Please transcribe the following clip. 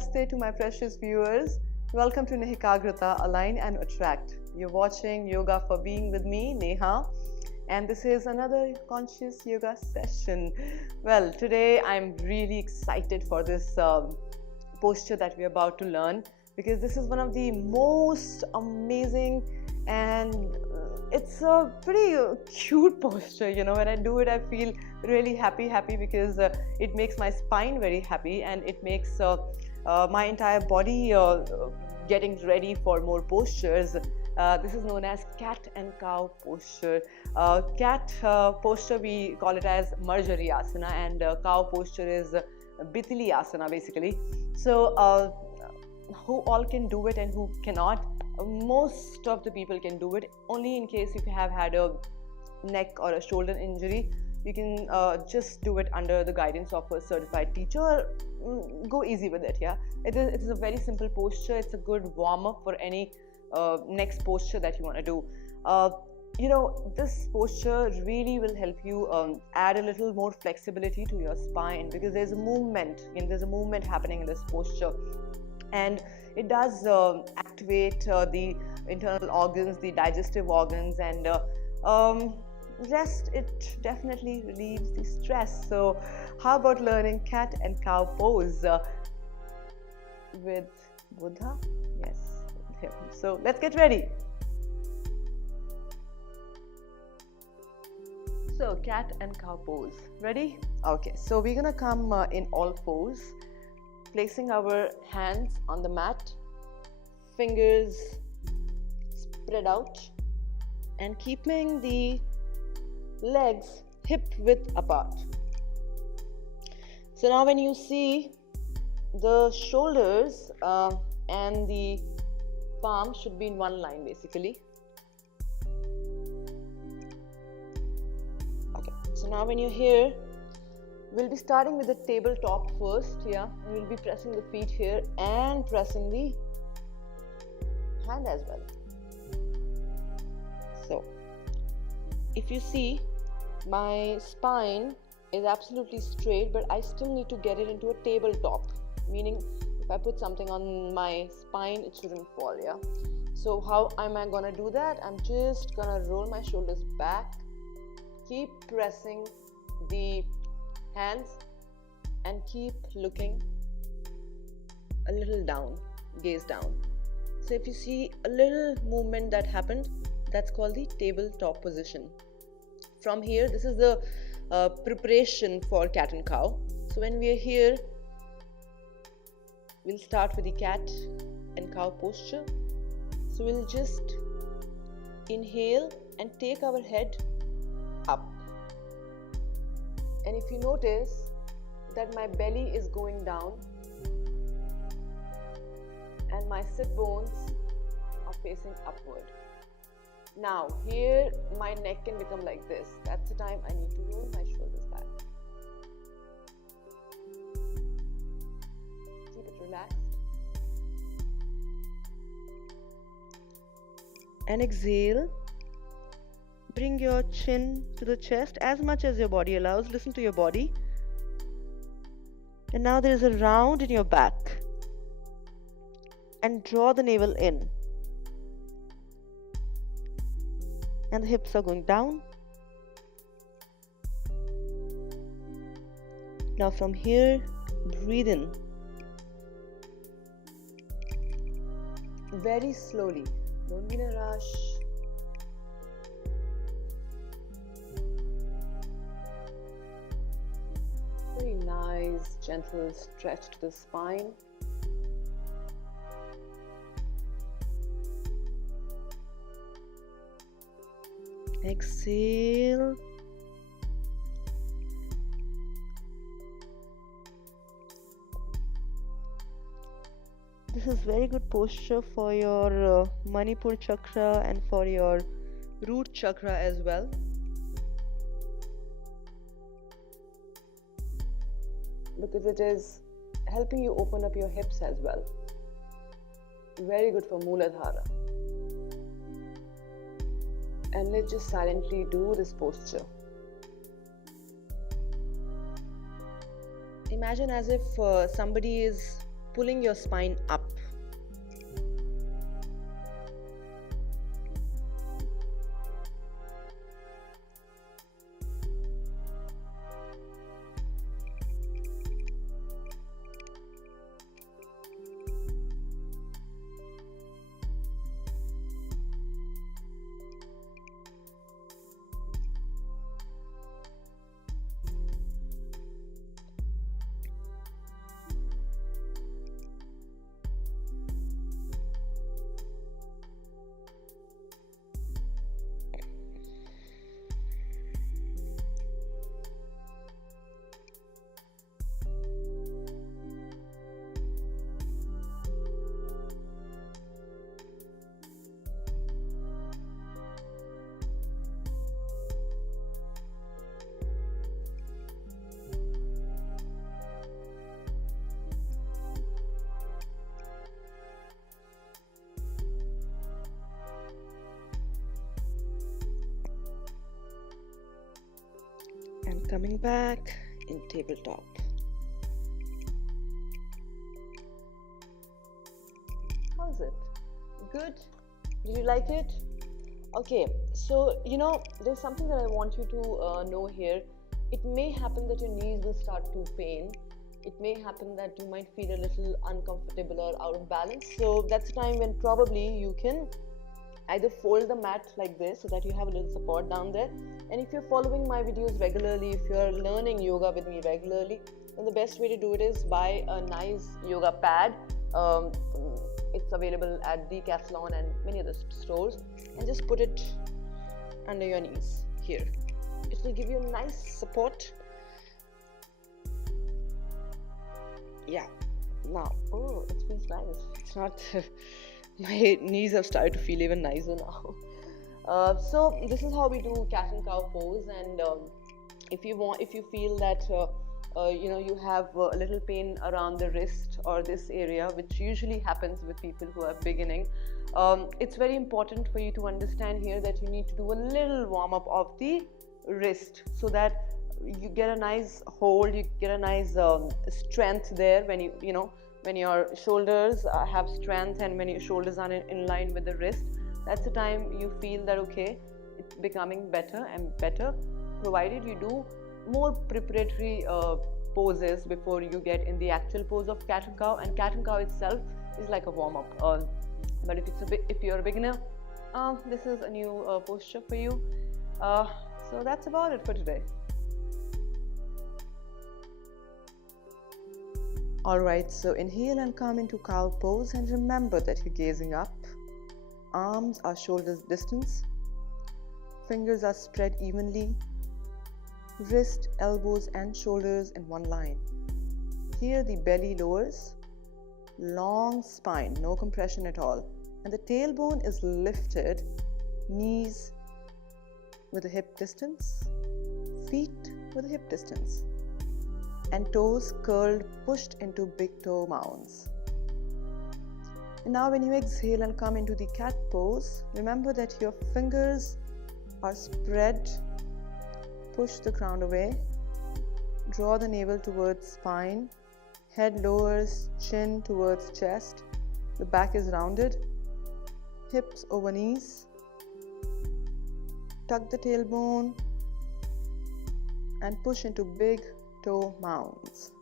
Namaste to my precious viewers. Welcome to NEHA Align and Attract. You're watching Yoga for Being with me, Neha, and this is another conscious yoga session. Well, today I'm really excited for this posture that we're about to learn, because this is one of the most amazing and it's a pretty cute posture. You know, when I do it I feel really happy because it makes my spine very happy, and it makes my entire body getting ready for more postures. This is known as cat and cow posture. Cat posture, we call it as Marjari Asana, and cow posture is Bitili Asana basically. So who all can do it and who cannot? Most of the people can do it. Only in case if you have had a neck or a shoulder injury, you can just do it under the guidance of a certified teacher. Go easy with it. Yeah, it is a very simple posture. It's a good warm-up for any next posture that you want to do. You know, this posture really will help you add a little more flexibility to your spine, because there's a movement, there's a movement happening in this posture, and it does activate the internal organs, the digestive organs, and it definitely relieves the stress. So how about learning cat and cow pose with Buddha? Yes, with him. So let's get ready. So cat and cow pose. Ready? Okay, so we're gonna come in all fours, placing our hands on the mat, fingers spread out, and keeping the legs hip width apart. So now when you see, the shoulders and the palms should be in one line basically. Okay, so now when you're here, we'll be starting with the tabletop first, yeah, and we'll be pressing the feet here and pressing the hand as well. So if you see, my spine is absolutely straight, but I still need to get it into a tabletop, meaning if I put something on my spine, it shouldn't fall. Yeah, so how am I gonna do that? I'm just gonna roll my shoulders back, keep pressing the hands, and keep looking a little down, gaze down. So if you see a little movement that happened, that's called the tabletop position. From here, this is the preparation for cat and cow. So when we are here, we'll start with the cat and cow posture. So we'll just inhale and take our head up. And if you notice that my belly is going down and my sit bones are facing upward. Now here my neck can become like this. That's the time I need to roll my shoulders back. Keep it relaxed. And exhale. Bring your chin to the chest as much as your body allows. Listen to your body. And now there is a round in your back. And draw the navel in. And the hips are going down. Now from here, breathe in. Very slowly. Don't be in a rush. Very nice, gentle stretch to the spine. Exhale. This is very good posture for your Manipur chakra and for your root chakra as well. Because it is helping you open up your hips as well. Very good for Mooladhara. And let's just silently do this posture. Imagine as if somebody is pulling your spine up. And coming back in tabletop. How's it? Good? Did you like it? Okay, so there's something that I want you to know here. It may happen that your knees will start to pain. It may happen that you might feel a little uncomfortable or out of balance. So that's a time when probably you can either fold the mat like this so that you have a little support down there. And if you're following my videos regularly, if you're learning yoga with me regularly, then the best way to do it is buy a nice yoga pad. It's available at Decathlon and many other stores, and just put it under your knees here. It will give you a nice support. Yeah, now, oh, it feels nice. It's not my knees have started to feel even nicer now. So this is how we do cat and cow pose, and if you feel that you have a little pain around the wrist or this area, which usually happens with people who are beginning, it's very important for you to understand here that you need to do a little warm up of the wrist so that you get a nice hold, you get a nice strength there when when your shoulders have strength and when your shoulders are in line with the wrist. That's the time you feel that okay, it's becoming better and better, provided you do more preparatory poses before you get in the actual pose of cat and cow. And cat and cow itself is like a warm up, but if you're a beginner, this is a new posture for you. So that's about it for today. Alright, so inhale and come into cow pose, and remember that you're gazing up. Arms are shoulder distance. Fingers are spread evenly. Wrist, elbows and shoulders in one line. Here the belly lowers. Long spine, no compression at all. And the tailbone is lifted. Knees with a hip distance. Feet with a hip distance. And toes curled, pushed into big toe mounds. And now when you exhale and come into the cat pose, remember that your fingers are spread. Push the crown away. Draw the navel towards spine. Head lowers, chin towards chest. The back is rounded. Hips over knees. Tuck the tailbone and push into big toe mounds.